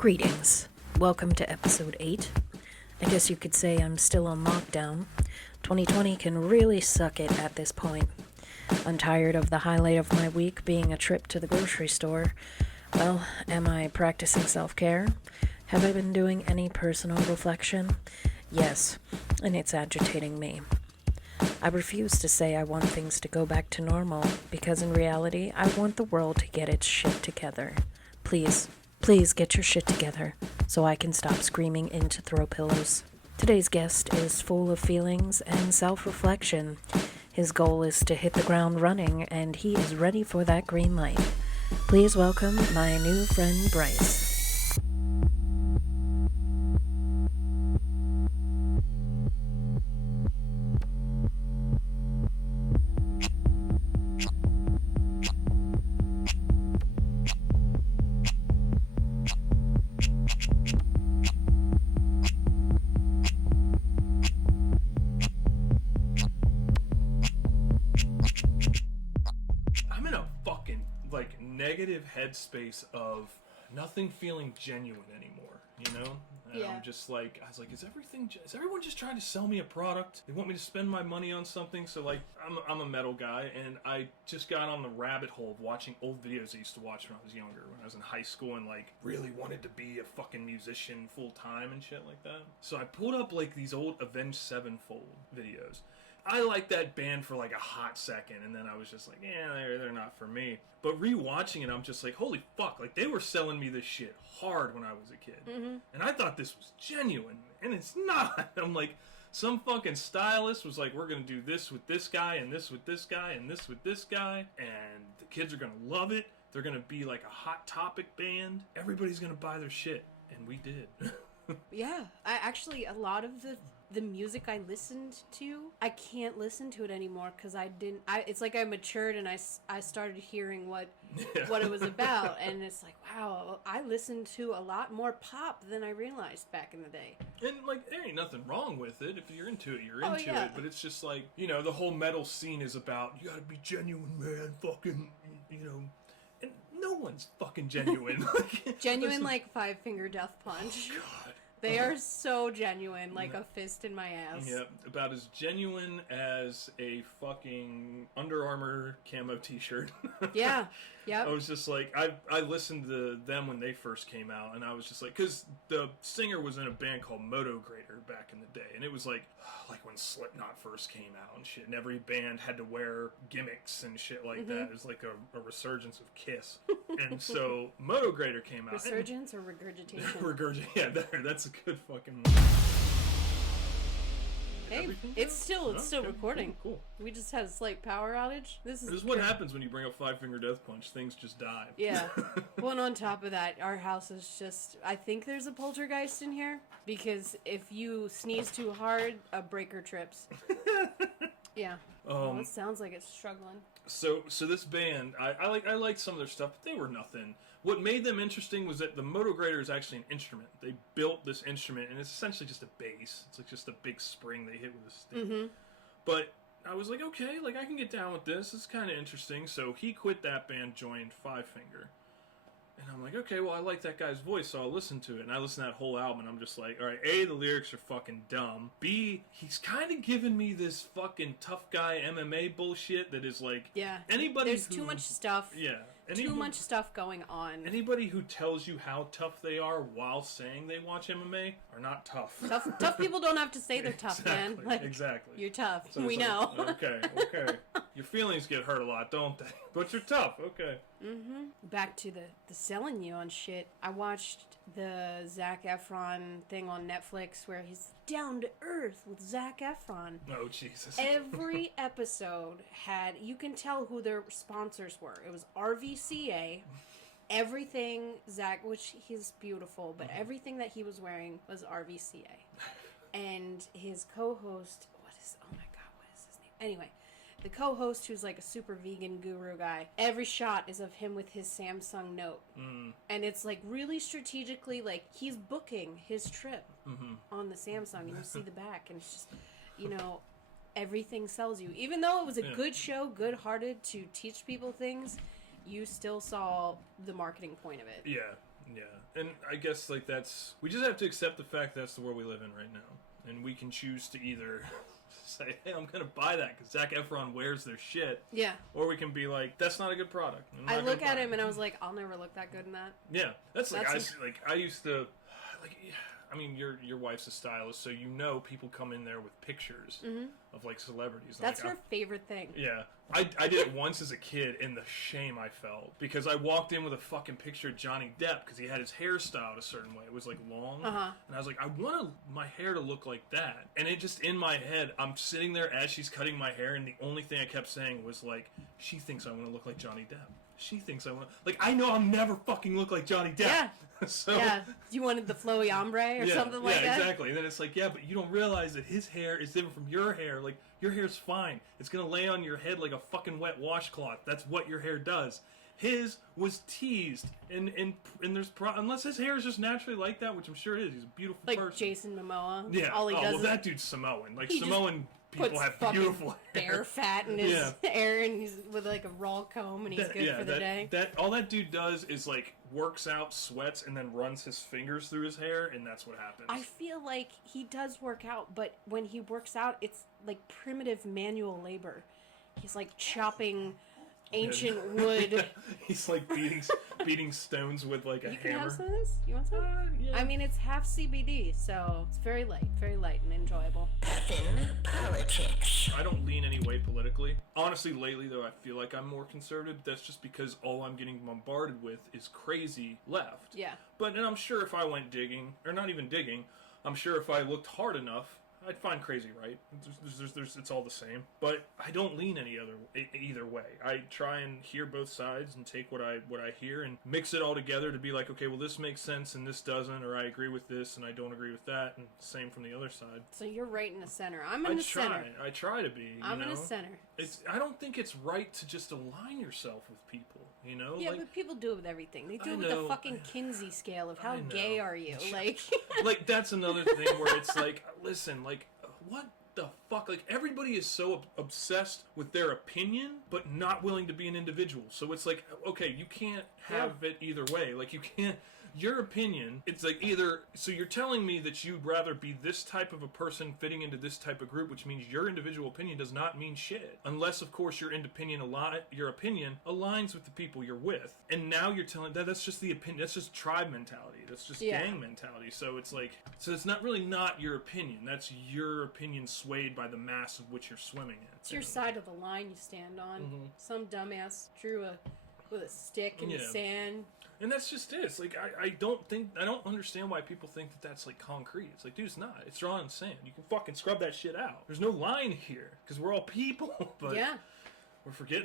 Greetings. Welcome to episode 8. I guess you could say I'm still on lockdown. 2020 can really suck it at this point. I'm tired of the highlight of my week being a trip to the grocery store. Well, am I practicing self-care? Have I been doing any personal reflection? Yes, and it's agitating me. I refuse to say I want things to go back to normal, because in reality, I want the world to get its shit together. Please get your shit together, so I can stop screaming into throw pillows. Today's guest is full of feelings and self-reflection. His goal is to hit the ground running, and he is ready for that green light. Please welcome my new friend, Bryce. I'm in a fucking negative headspace of nothing feeling genuine anymore, you know? And Yeah. I'm just I was like, is everyone just trying to sell me a product? They want me to spend my money on something? So I'm a metal guy, and I just got on the rabbit hole of watching old videos I used to watch when I was younger, when I was in high school and really wanted to be a fucking musician full time and shit like that. So I pulled up these old Avenged Sevenfold videos. I liked that band for a hot second, and then I was just they're not for me. But rewatching it, I'm just holy fuck, they were selling me this shit hard when I was a kid. Mm-hmm. And I thought this was genuine, and it's not. I'm some fucking stylist was we're gonna do this with this guy, and this with this guy, and this with this guy, and the kids are gonna love it. They're gonna be a hot topic band. Everybody's gonna buy their shit, and we did. Yeah, a lot of the music I listened to, I can't listen to it anymore because it's like I matured and I started hearing what it was about, and it's wow, I listened to a lot more pop than I realized back in the day. And there ain't nothing wrong with it. If you're into it, you're Oh, into yeah. it. But it's just the whole metal scene is about, you gotta be genuine, man, fucking, and no one's fucking genuine. Genuine listen, Five Finger Death Punch. Oh, God. They are so genuine, a fist in my ass. Yeah, about as genuine as a fucking Under Armour camo t-shirt. Yeah, yep. I was just I listened to them when they first came out, and I was just because the singer was in a band called Motograter back in the day, and it was when Slipknot first came out and shit, and every band had to wear gimmicks and shit like that. It was a resurgence of Kiss. And so Motograter came out. Resurgence or regurgitation? Yeah, that's a good fucking... Hey, it's still recording. Cool. We just had a slight power outage. This is what happens when you bring up Five Finger Death Punch. Things just die. Yeah. Well, and on top of that, our house is just... I think there's a poltergeist in here, because if you sneeze too hard, a breaker trips. Yeah. Well, it sounds like it's struggling. So this band, I liked some of their stuff, but they were nothing. What made them interesting was that the Motograter is actually an instrument. They built this instrument, and it's essentially just a bass. It's just a big spring they hit with a stick. Mm-hmm. But I was okay, I can get down with this. It's kind of interesting. So he quit that band, joined Five Finger. And I'm okay, well, I like that guy's voice, so I'll listen to it. And I listened to that whole album, and I'm just all right, A, the lyrics are fucking dumb. B, he's kind of giving me this fucking tough guy MMA bullshit that is yeah. Anybody There's too much stuff. Yeah. Too much stuff going on. Anybody who tells you how tough they are while saying they watch MMA are not tough. Tough people don't have to say they're tough, exactly, man. Exactly. You're tough. So we know. Okay. Your feelings get hurt a lot, don't they? But you're tough, okay. Mm-hmm. Back to the selling you on shit. I watched the Zac Efron thing on Netflix where he's down to earth with Zac Efron. Oh, Jesus. Every episode had, you can tell who their sponsors were. It was RVCA. Everything Zac, which he's beautiful, but everything that he was wearing was RVCA. And his co-host, what is his name? Anyway, the co-host, who's a super vegan guru guy, every shot is of him with his Samsung Note. And it's really strategically, he's booking his trip on the Samsung, and you see the back, and it's just, everything sells you. Even though it was a good show, good-hearted, to teach people things, you still saw the marketing point of it. Yeah. Yeah, and I guess like we just have to accept the fact that's the world we live in right now, and we can choose to either say, hey, I'm gonna buy that because Zac Efron wears their shit, Yeah. or we can be like, that's not a good product. I look at him and I was like, I'll never look that good in that. Yeah, that's I used to like. I mean, your wife's a stylist, so you know people come in there with pictures of like celebrities. That's like, her favorite thing. Yeah. I did it once as a kid, and the shame I felt. Because I walked in with a fucking picture of Johnny Depp, because he had his hair styled a certain way. It was, like, long. And I was like, I want my hair to look like that. And it just, in my head, I'm sitting there as she's cutting my hair, and the only thing I kept saying was, like, she thinks I want to look like Johnny Depp. She thinks I want to... Like, I know I'll never fucking look like Johnny Depp. Yeah. So, yeah. You wanted the flowy ombre or something like that? Yeah, exactly. And then it's like, yeah, but you don't realize that his hair is different from your hair. Like, your hair's fine. It's going to lay on your head like a fucking wet washcloth. That's what your hair does. His was teased. And there's... unless his hair is just naturally like that, which I'm sure it is. He's a beautiful person. Like Jason Momoa? Yeah. All he does well, that dude's Samoan. Like, he Samoan... People have beautiful hair. Bear fat in his hair, and he's with like a raw comb, and he's good for the day. All that dude does is like works out, sweats, and then runs his fingers through his hair, and that's what happens. I feel like he does work out, but when he works out, it's like primitive manual labor. He's like chopping ancient wood. He's like beating stones with like a hammer. You can have some of this? You want some? Yeah. I mean, it's half CBD, so it's very light and enjoyable. Puffin politics. I don't lean any way politically. Honestly, lately though, I feel like I'm more conservative. That's just because all I'm getting bombarded with is crazy left. Yeah. But and I'm sure if I went digging, or not even digging, I'm sure if I looked hard enough, I'd find crazy right. It's all the same. But I don't lean either way. I try and hear both sides and take what I hear and mix it all together to be like, okay, well this makes sense and this doesn't, or I agree with this and I don't agree with that, and same from the other side. So you're right in the center. I'm in the center. I try to be. I'm in the center. I don't think it's right to just align yourself with people. You know? Yeah, like, but people do it with everything. They do it with the fucking Kinsey scale of how gay are you? Like, like that's another thing where it's like, listen, like, what the fuck? Like, everybody is so obsessed with their opinion, but not willing to be an individual. So it's like, okay, you can't have it either way. Like, you can't. Your opinion, it's like either, so you're telling me that you'd rather be this type of a person fitting into this type of group, which means your individual opinion does not mean shit. Unless, of course, your opinion aligns with the people you're with. And now you're telling, that's just the opinion, that's just tribe mentality, that's just gang mentality. So it's like, so it's not really not your opinion, that's your opinion swayed by the mass of which you're swimming in. It's your side of the line you stand on. Some dumbass drew with a stick in the sand. And that's just it. It's like, I don't understand why people think that that's like concrete. It's like, dude, it's not. It's drawn in sand. You can fucking scrub that shit out. There's no line here because we're all people. But we forget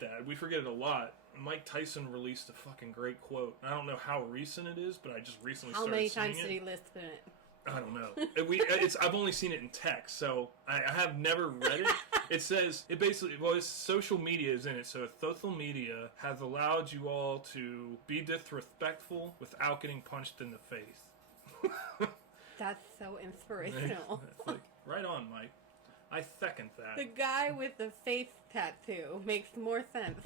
that. We forget it a lot. Mike Tyson released a fucking great quote. I don't know how recent it is, but I just recently started seeing it. How many times did he list it? I don't know. I've only seen it in text, so I have never read it. It says, it basically, it's social media is in it, so social media has allowed you all to be disrespectful without getting punched in the face. That's so inspirational. Like, right on, Mike. I second that. The guy with the face tattoo makes more sense.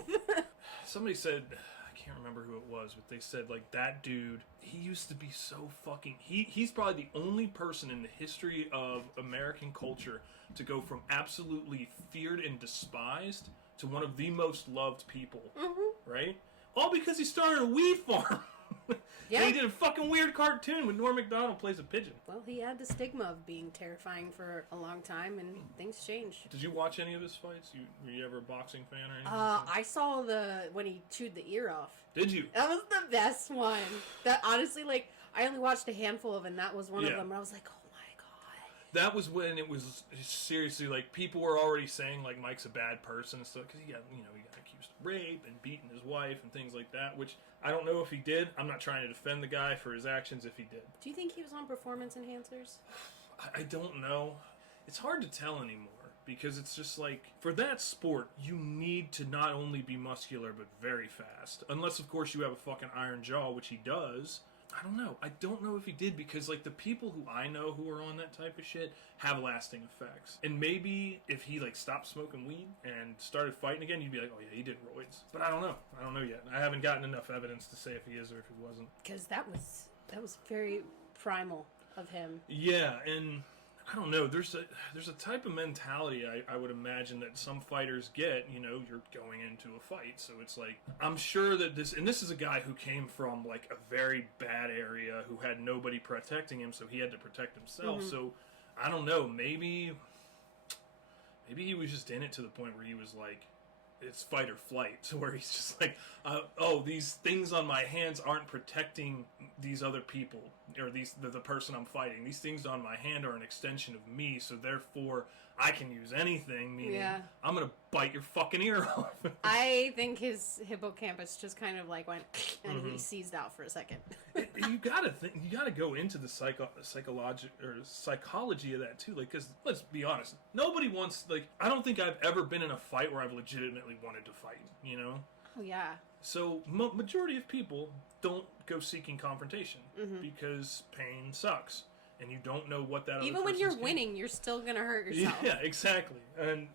Somebody said, I can't remember who it was, but they said, like, that dude, he used to be so fucking... He's probably the only person in the history of American culture to go from absolutely feared and despised to one of the most loved people, right? All because he started a weed farm. Yeah. And he did a fucking weird cartoon when Norm Macdonald plays a pigeon. Well, he had the stigma of being terrifying for a long time, and things changed. Did you watch any of his fights? Were you ever a boxing fan or anything? I saw when he chewed the ear off. Did you? That was the best one. That honestly, like, I only watched a handful of it, and that was one of them. And I was like, oh my god. That was when it was seriously, like, people were already saying, like, Mike's a bad person and stuff, because he got accused of rape and beating his wife and things like that, which I don't know if he did. I'm not trying to defend the guy for his actions if he did. Do you think he was on performance enhancers? I don't know. It's hard to tell anymore, because it's just like, for that sport, you need to not only be muscular, but very fast. Unless, of course, you have a fucking iron jaw, which he does. I don't know. I don't know if he did, because like the people who I know who are on that type of shit have lasting effects. And maybe if he like stopped smoking weed and started fighting again, you'd be like, oh yeah, he did roids. But I don't know. I don't know yet. I haven't gotten enough evidence to say if he is or if he wasn't. Because that was very primal of him. Yeah, and I don't know. There's a type of mentality I would imagine that some fighters get. You know, you're going into a fight, so it's like, I'm sure that this is a guy who came from like a very bad area, who had nobody protecting him, so he had to protect himself. So I don't know. Maybe he was just in it to the point where he was like, it's fight or flight, to where he's just like, oh, these things on my hands aren't protecting these other people, or the person I'm fighting. These things on my hand are an extension of me, so therefore I can use anything, meaning I'm gonna bite your fucking ear off. I think his hippocampus just kind of like went and he seized out for a second. You gotta go into the psychology of that too, like, because let's be honest, nobody wants, like, I don't think I've ever been in a fight where I've legitimately wanted to fight, you know? Oh yeah. So majority of people don't go seeking confrontation because pain sucks, and you don't know what that even when you're winning, you're still gonna hurt yourself. Yeah, exactly. And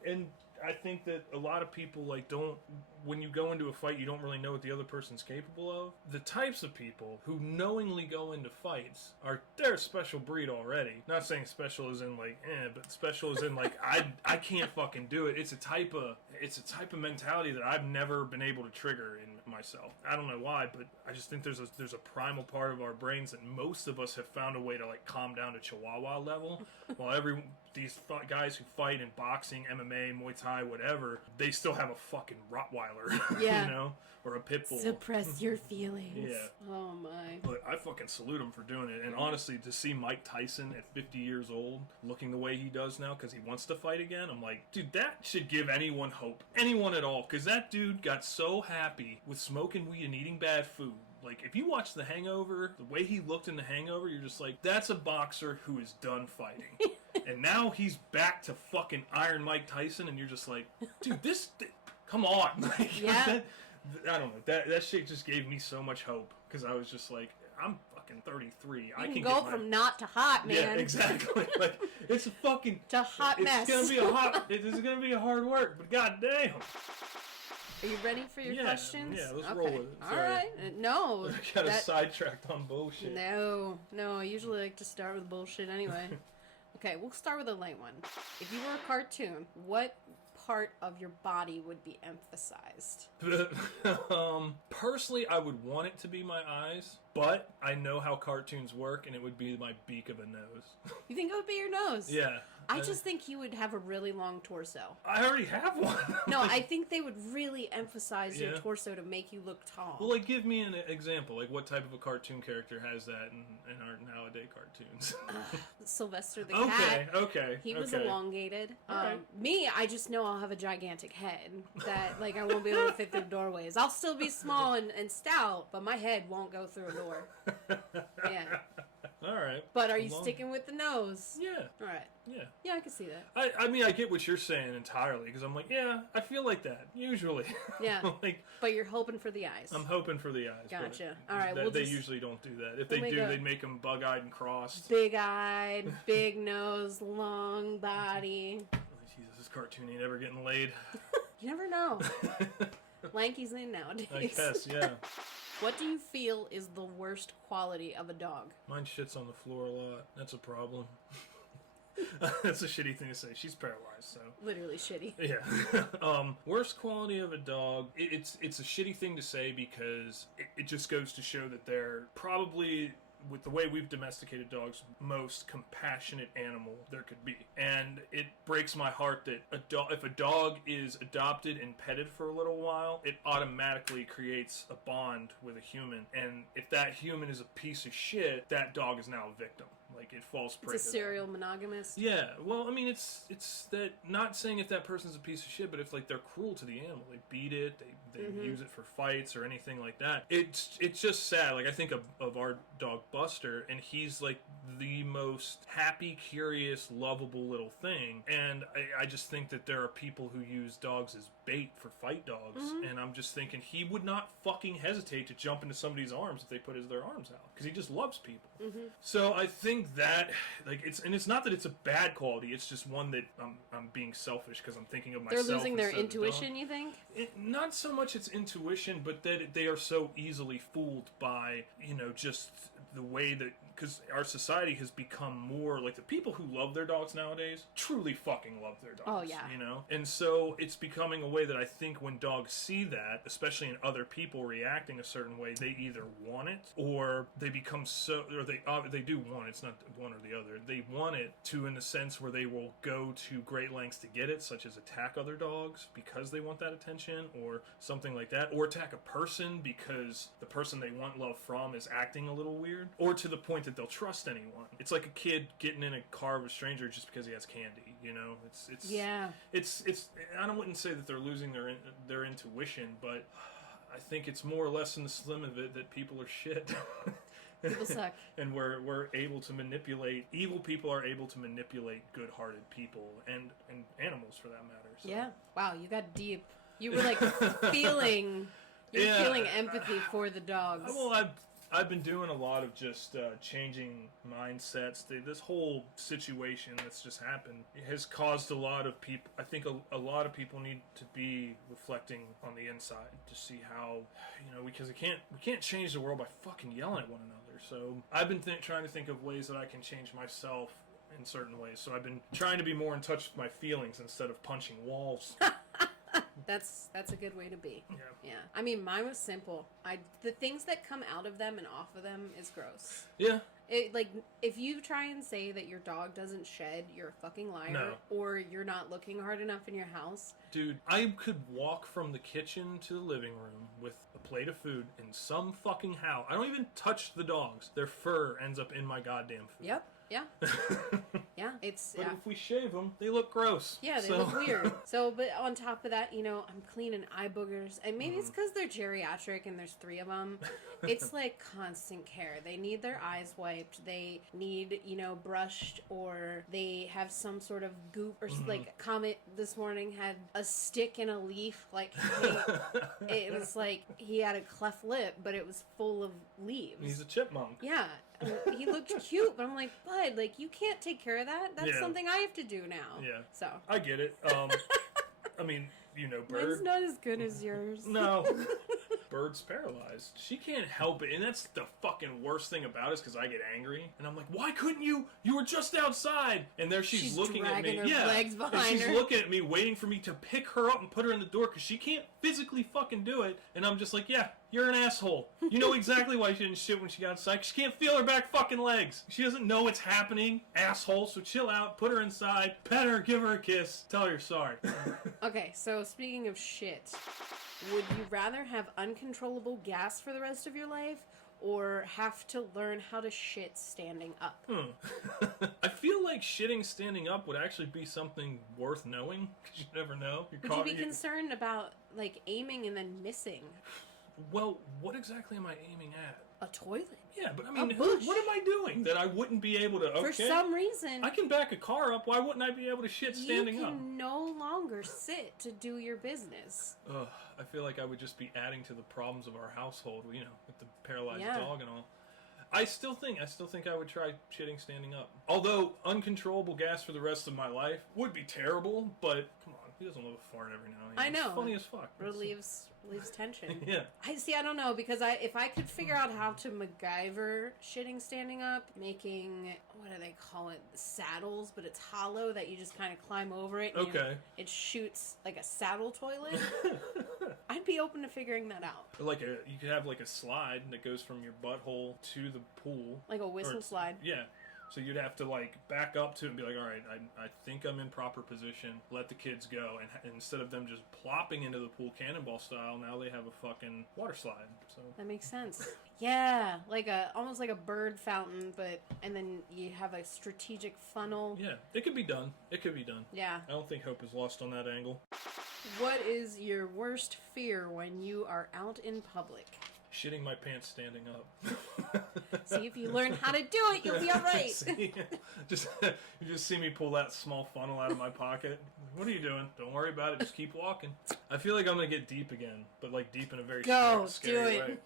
I think that a lot of people like don't. When you go into a fight, you don't really know what the other person's capable of. The types of people who knowingly go into fights they're a special breed already. Not saying special as in like, but special as in like, I can't fucking do it. It's a type of mentality that I've never been able to trigger in myself. I don't know why, but I just think there's a primal part of our brains that most of us have found a way to like calm down to Chihuahua level, while these guys who fight in boxing, MMA, Muay Thai, whatever, they still have a fucking Rottweiler, yeah. you know, or a pit bull. Suppress your feelings. Yeah. Oh my. But I fucking salute him for doing it. And honestly, to see Mike Tyson at 50 years old looking the way he does now because he wants to fight again, I'm like, dude, that should give anyone hope. Anyone at all. Because that dude got so happy with smoking weed and eating bad food. Like, if you watch The Hangover, the way he looked in The Hangover, you're just like, that's a boxer who is done fighting. And now he's back to fucking Iron Mike Tyson, and you're just like, dude, come on. Like, yeah. I don't know. That shit just gave me so much hope, because I was just like, I'm fucking 33. I can go from not to hot, man. Yeah, exactly. Like, it's a fucking to hot mess. It's gonna be a hard work, but goddamn. Are you ready for your questions? Yeah, let's roll with it. All right. No. I got sidetracked on bullshit. No. I usually like to start with bullshit anyway. Okay, we'll start with a light one. If you were a cartoon, what part of your body would be emphasized? Personally, I would want it to be my eyes, but I know how cartoons work, and it would be my beak of a nose. You think it would be your nose? Yeah. I just think you would have a really long torso. I already have one. No, I think they would really emphasize your torso to make you look tall. Well, like, give me an example. Like, what type of a cartoon character has that in our nowadays cartoons? Sylvester the Cat. Okay. He was elongated. Right. Me, I just know I'll have a gigantic head that, like, I won't be able to fit through doorways. I'll still be small and stout, but my head won't go through a door. Yeah. All right. But are you sticking with the nose? Yeah. All right. Yeah. Yeah, I can see that. I mean, I get what you're saying entirely, because I'm like, yeah, I feel like that, usually. Yeah. Like, but you're hoping for the eyes. I'm hoping for the eyes. Gotcha. All right, they usually don't do that. If they do, they'd make them bug-eyed and crossed. Big-eyed, big nose, long body. Oh, Jesus, this cartoon ain't ever getting laid. You never know. Lanky's in nowadays. I guess, yeah. What do you feel is the worst quality of a dog? Mine shits on the floor a lot. That's a problem. That's a shitty thing to say. She's paralyzed, so. Literally shitty. Yeah. Worst quality of a dog. It's a shitty thing to say, because it just goes to show that they're probably, with the way we've domesticated dogs, most compassionate animal there could be. And it breaks my heart that if a dog is adopted and petted for a little while, it automatically creates a bond with a human. And if that human is a piece of shit, that dog is now a victim. Like, it falls prey to It's a serial monogamist. Yeah, well, I mean, it's that, not saying if that person's a piece of shit, but if, like, they're cruel to the animal, they beat it, they use it for fights or anything like that. It's just sad. Like, I think of our dog Buster, and he's like the most happy, curious, lovable little thing. And I just think that there are people who use dogs as bait for fight dogs, and I'm just thinking he would not fucking hesitate to jump into somebody's arms if they put their arms out, because he just loves people. So I think that, like, it's not that it's a bad quality, it's just one that I'm being selfish because I'm thinking of myself. They're losing their instead of the dog. intuition, you think? Not so much it's intuition, but that they are so easily fooled by, just the way that, because our society has become more like, the people who love their dogs nowadays truly fucking love their dogs. Oh, yeah. And so it's becoming a way that I think when dogs see that, especially in other people reacting a certain way, they either want it or they become or they do want it. It's not one or the other. They want it to, in the sense where they will go to great lengths to get it, such as attack other dogs because they want that attention or something like that, or attack a person because the person they want love from is acting a little weird, or to the point that they'll trust anyone. It's like a kid getting in a car with a stranger just because he has candy. It's I wouldn't say that they're losing their intuition, but I think it's more or less in the slim of it that people are shit. People suck. And we're able to manipulate, evil people are able to manipulate good-hearted people and animals for that matter. So. Yeah. Wow, you got deep. You were like feeling empathy for the dogs. Well, I've been doing a lot of just changing mindsets. This whole situation that's just happened has caused a lot of people. I think a lot of people need to be reflecting on the inside to see how, because we can't change the world by fucking yelling at one another. So I've been trying to think of ways that I can change myself in certain ways. So I've been trying to be more in touch with my feelings instead of punching walls. That's a good way to be. Yeah. I mean, mine was simple. The things that come out of them and off of them is gross. Yeah. If you try and say that your dog doesn't shed, you're a fucking liar. No. Or you're not looking hard enough in your house. Dude, I could walk from the kitchen to the living room with a plate of food in some fucking house. I don't even touch the dogs. Their fur ends up in my goddamn food. Yep. Yeah. Yeah. But if we shave them, they look gross. Yeah, they look weird. So, but on top of that, I'm cleaning eye boogers. And maybe it's because they're geriatric and there's 3 of them. It's like constant care. They need their eyes wiped. They need, brushed, or they have some sort of goop. Or like Comet this morning had a stick and a leaf. Like, it was like he had a cleft lip, but it was full of leaves. He's a chipmunk. Yeah. He looked cute, but I'm like, bud, like, you can't take care of that. That's something I have to do now. Yeah. So. I get it. I mean, Bird. Mine's not as good as yours. No. Bird's paralyzed. She can't help it. And that's the fucking worst thing about it, is because I get angry. And I'm like, why couldn't you? You were just outside. And there she's looking at me. Her legs behind and she's her. looking at me, waiting for me to pick her up and put her in the door, because she can't physically fucking do it. And I'm just like, yeah, you're an asshole. You know exactly why she didn't shit when she got inside. 'Cause she can't feel her back fucking legs. She doesn't know what's happening, asshole. So chill out, put her inside, pet her, give her a kiss, tell her you're sorry. Okay, so speaking of shit, would you rather have uncontrollable gas for the rest of your life, or have to learn how to shit standing up? I feel like shitting standing up would actually be something worth knowing, because you never know. Would you be concerned about, like, aiming and then missing? Well, what exactly am I aiming at? A toilet. Yeah, but I mean, bush. what am I doing that I wouldn't be able to? For some reason, I can back a car up. Why wouldn't I be able to shit standing up? You can no longer sit to do your business. Ugh, I feel like I would just be adding to the problems of our household. With the paralyzed dog and all. I still think I would try shitting standing up. Although uncontrollable gas for the rest of my life would be terrible. But come on, who doesn't love a fart every now and then? I know. It's funny as fuck. Relieves tension. Yeah. I don't know, because if I could figure out how to MacGyver shitting standing up, making, what do they call it, saddles, but it's hollow that you just kind of climb over it. And Okay. It shoots like a saddle toilet. I'd be open to figuring that out. You could have like a slide that goes from your butthole to the pool. Like a whistle slide. Yeah. So you'd have to like back up to it and be like, all right, I think I'm in proper position. Let the kids go, and instead of them just plopping into the pool cannonball style, now they have a fucking water slide. So that makes sense. Yeah, almost like a bird fountain, and then you have a strategic funnel. Yeah, it could be done. Yeah. I don't think hope is lost on that angle. What is your worst fear when you are out in public? shitting my pants standing up. See, if you learn how to do it, you'll be all right. See, you just see me pull that small funnel out of my pocket. What are you doing? Don't worry about it. Just keep walking. I feel like I'm gonna get deep again, but like deep in a very scary way.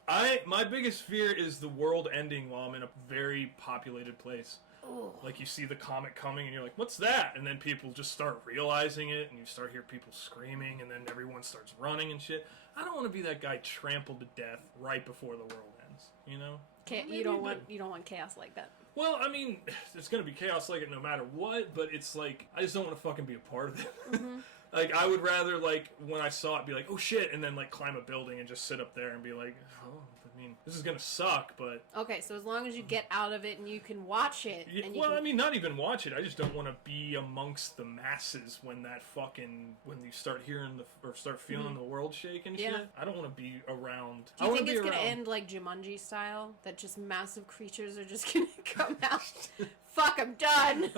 My biggest fear is the world ending while I'm in a very populated place. Ooh. Like you see the comet coming and you're like, what's that? And then people just start realizing it and you start hear people screaming and then everyone starts running and shit. I don't want to be that guy trampled to death right before the world ends, you know? You don't want chaos like that. Well, I mean, it's going to be chaos like it no matter what, but it's like, I just don't want to fucking be a part of it. Mm-hmm. Like, I would rather, like, when I saw it, be like, oh shit, and then, like, climb a building and just sit up there and be like, oh, I mean, this is gonna suck, but... Okay, so as long as you get out of it and you can watch it... I mean, not even watch it, I just don't want to be amongst the masses when that fucking... When you start hearing or start feeling the world shake and shit. I don't want to be around... Do you think it's gonna end like Jumanji style? That just massive creatures are just gonna come out? Fuck, I'm done!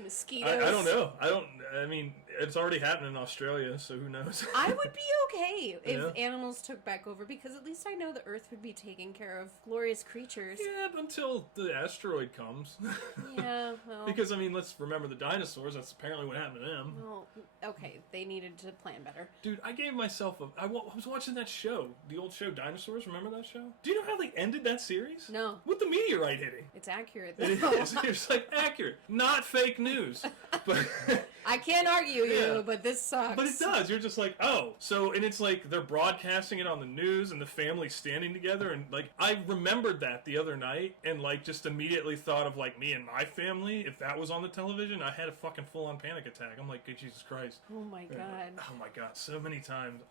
Mosquitoes. I don't know. I mean, it's already happening in Australia, so who knows? I would be okay if animals took back over, because at least I know the Earth would be taking care of glorious creatures. Yeah, until the asteroid comes. Yeah, well... Because, I mean, let's remember the dinosaurs. That's apparently what happened to them. Well, okay, they needed to plan better. Dude, I gave myself I was watching that show, the old show Dinosaurs. Remember that show? Do you know how they ended that series? No. With the meteorite hitting. It's accurate, though. It is. It's like accurate. Not fake news. But I can't argue you, but this sucks. But it does. You're just like, oh. So, and it's like they're broadcasting it on the news and the family's standing together. And like, I remembered that the other night and like just immediately thought of like me and my family. If that was on the television, I had a fucking full-on panic attack. I'm like, Jesus Christ. Oh my God. Oh my God. So many times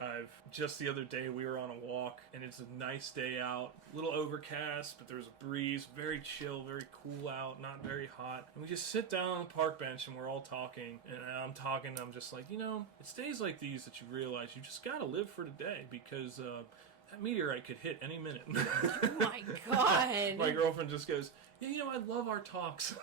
just the other day we were on a walk and it's a nice day out, a little overcast, but there's a breeze, very chill, very cool out, not very hot. And we just sit down on the park bench and we're all talking. And I'm talking, I'm just like, you know, it's days like these that you realize you just gotta live for today because that meteorite could hit any minute. Oh my God. My girlfriend just goes, yeah, you know, I love our talks.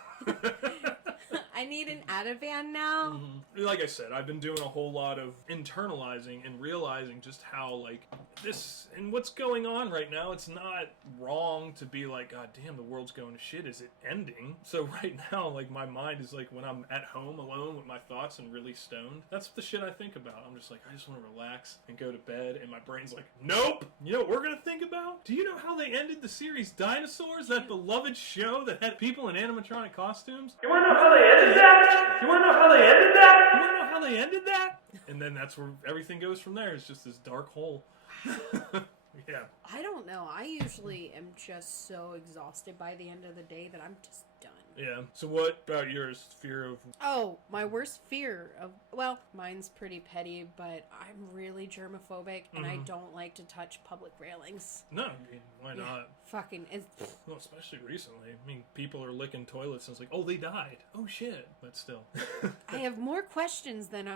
I need an Ativan now. Mm-hmm. Like I said, I've been doing a whole lot of internalizing and realizing just how, like, this and what's going on right now, it's not wrong to be like, God damn, the world's going to shit. Is it ending? So right now, like, my mind is like, when I'm at home alone with my thoughts and really stoned, that's the shit I think about. I'm just like, I just want to relax and go to bed, and my brain's like, nope! You know what we're gonna think about? Do you know how they ended the series Dinosaurs, that beloved show that had people in animatronic costumes? You wanna know how they ended that? You wanna know how they ended that? You wanna know how they ended that? And then that's where everything goes from there. It's just this dark hole. Yeah. I don't know. I usually am just so exhausted by the end of the day that I'm just done. Yeah. So what about yours? Fear of... Oh, my worst fear of... Well, mine's pretty petty, but I'm really germophobic, and I don't like to touch public railings. No, I mean, why not? Fucking... Well, especially recently. I mean, people are licking toilets and it's like, oh, they died. Oh, shit. But still. I have more questions than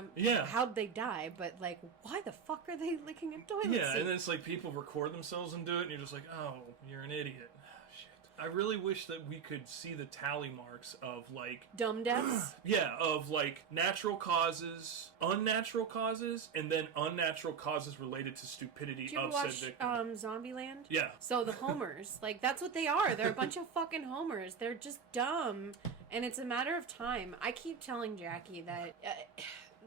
how'd they die, but, like, why the fuck are they licking a toilet Yeah, seat? and it's like people record themselves and do it, and you're just like, oh, you're an idiot. I really wish that we could see the tally marks of, like... Dumb deaths? Yeah, of, like, natural causes, unnatural causes, and then unnatural causes related to stupidity Did you of ever said watch victim. Zombieland? Yeah. So the homers, like, that's what they are. They're a bunch of fucking homers. They're just dumb, and it's a matter of time. I keep telling Jackie that...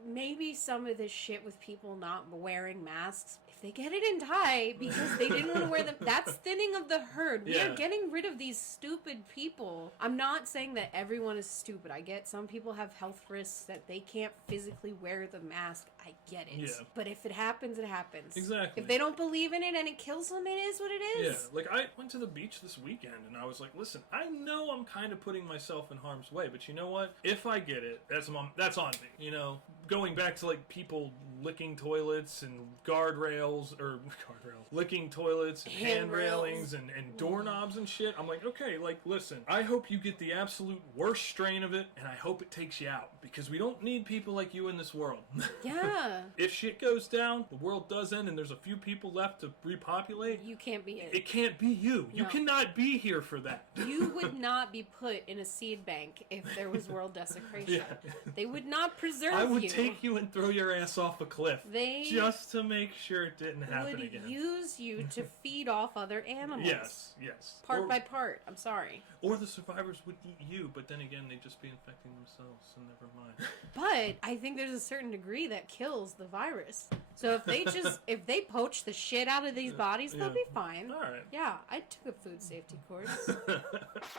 maybe some of this shit with people not wearing masks, if they get it in time because they didn't want to wear them, that's thinning of the herd. We are getting rid of these stupid people. I'm not saying that everyone is stupid. I get some people have health risks that they can't physically wear the mask. I get it. Yeah. But if it happens, it happens. Exactly. If they don't believe in it and it kills them, it is what it is. Yeah, like I went to the beach this weekend and I was like, listen, I know I'm kind of putting myself in harm's way, but you know what? If I get it, that's on me. You know, going back to like people licking toilets and licking toilets and handrailings and doorknobs and shit. I'm like, okay, like, listen, I hope you get the absolute worst strain of it, and I hope it takes you out, because we don't need people like you in this world. Yeah. If shit goes down, the world does end, and there's a few people left to repopulate. You can't be it. It can't be you. No. You cannot be here for that. You would not be put in a seed bank if there was world desecration. Yeah. They would not preserve you. I would take you and throw your ass off a cliff They just to make sure it didn't happen would again. use you to feed off other animals. Yes. Part by part. I'm sorry. Or the survivors would eat you, but then again, they'd just be infecting themselves, so never mind. But I think there's a certain degree that kills the virus. So if they poach the shit out of these bodies, they'll be fine. All right. Yeah, I took a food safety course.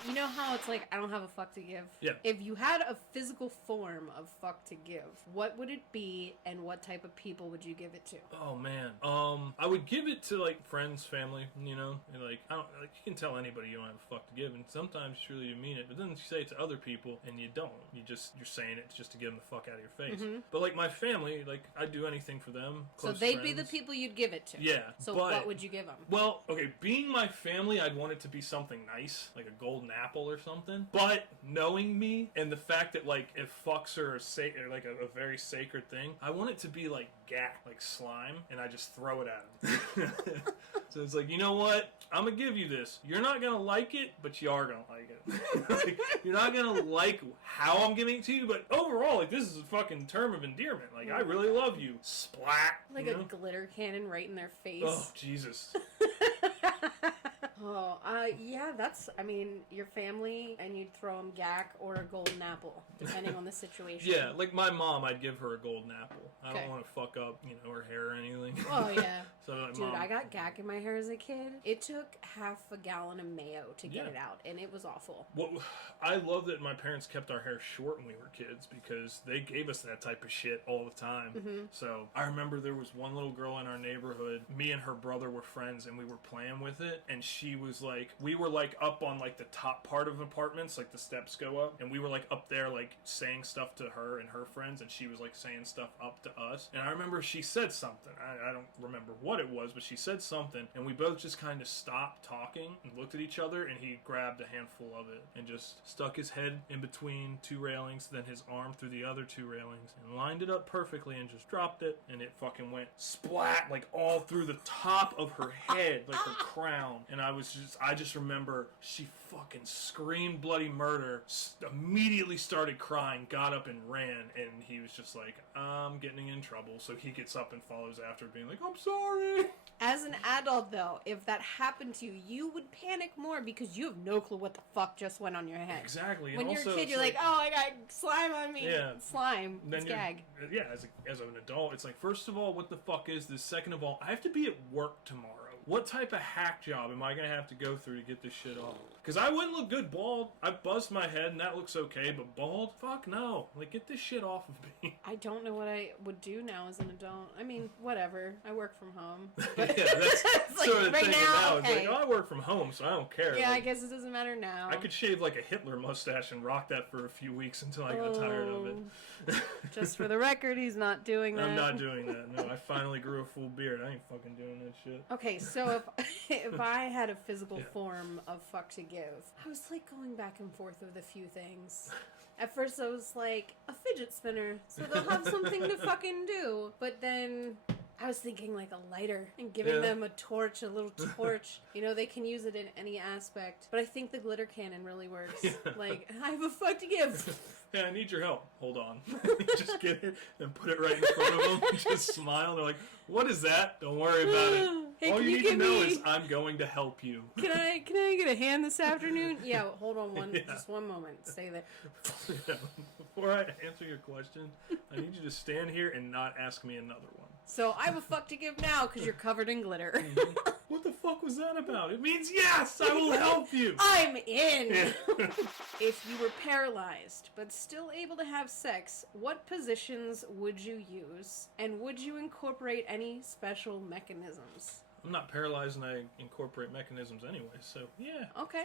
You know how it's like, I don't have a fuck to give? Yeah. If you had a physical form of fuck to give, what would it be and what type of people would you give it to? Oh man, I would give it to like friends, family, you know, and like I don't like you can tell anybody you don't have a fuck to give, and sometimes truly you mean it, but then you say it to other people and you don't. You're saying it just to get them the fuck out of your face. But like my family, like I'd do anything for them. So Close they'd friends. be the people you'd give it to. Yeah. So but, what would you give them? Well, okay, being my family, I'd want it to be something nice, like a golden apple or something. But knowing me and the fact that like if fucks are like a very sacred thing, I want it to be like gack, like slime, and I just throw it at them. So it's like, you know what? I'm gonna give you this. You're not gonna like it, but you are gonna like it. Like, you're not gonna like how I'm giving it to you, but overall, like this is a fucking term of endearment. Like I really love you. Splat. Like you a know? glitter cannon right in their face. Oh Jesus. Oh, yeah, I mean, your family, and you'd throw them gack or a golden apple, depending on the situation. Yeah, like my mom, I'd give her a golden apple. I Okay. don't want to fuck up, her hair or anything. Oh, yeah. So like, Dude, Mom, I got gack in my hair as a kid. It took half a gallon of mayo to get Yeah. it out, and it was awful. What I love that my parents kept our hair short when we were kids because they gave us that type of shit all the time. So I remember there was one little girl in our neighborhood. Me and her brother were friends, and we were playing with it. And she was like, we were like up on like the top part of apartments, like the steps go up, and we were like up there like saying stuff to her and her friends, and she was like saying stuff up to us. And I remember she said something. I don't remember what it was, but she said something, and we both just kind of stopped talking and looked at each other, and he grabbed a handful of it and just stuck his head in between two railings, then his arm through the other two railings, and lined it up perfectly and just dropped it, and it fucking went splat like all through the top of her head, like her crown. And I just remember she fucking screamed bloody murder, immediately started crying, got up and ran, and he was just like, I'm getting in trouble. So he gets up and follows after, being like, I'm sorry. As an adult, though, if that happened to you, you would panic more because you have no clue what the fuck just went on your head. Exactly. When And you're also, a kid, it's you're like, oh, I got slime on me. Yeah. Slime. Then It's you're- gag. Yeah, as an adult, it's like, first of all, what the fuck is this? Second of all, I have to be at work tomorrow. What type of hack job am I going to have to go through to get this shit off? Because I wouldn't look good bald. I buzzed my head and that looks okay, but bald? Fuck no. Like, get this shit off of me. I don't know what I would do now as an adult. I mean, whatever. I work from home. But Yeah, that's it's like, sort of right thinking now, It's okay. like, oh, I work from home, so I don't care. Yeah, I Like, guess it doesn't matter now. I could shave like a Hitler mustache and rock that for a few weeks until I got tired of it. Just for the record, he's not doing that. I'm not doing that. No, I finally grew a full beard. I ain't fucking doing that shit. Okay, so if I had a physical Yeah. form of fuck to give, I was like going back and forth with a few things. At first I was like, a fidget spinner, so they'll have something to fucking do. But then I was thinking like a lighter and giving Yeah. them a torch, a little torch. They can use it in any aspect. But I think the glitter cannon really works. Yeah. Like, I have a fuck to give. Hey, I need your help. Hold on. Just get it and put it right in front of them. Just smile. They're like, what is that? Don't worry about it. Hey, All can you you need to give know me- is I'm going to help you. Can I get a hand this afternoon? Yeah, hold on Yeah. just one moment. Stay there. Yeah. Before I answer your question, I need you to stand here and not ask me another one. So I have a fuck to give now because you're covered in glitter. What the fuck was that about? It means yes, I will help you. I'm in! Yeah. If you were paralyzed but still able to have sex, what positions would you use? And would you incorporate any special mechanisms? I'm not paralyzed and I incorporate mechanisms anyway, so yeah. Okay.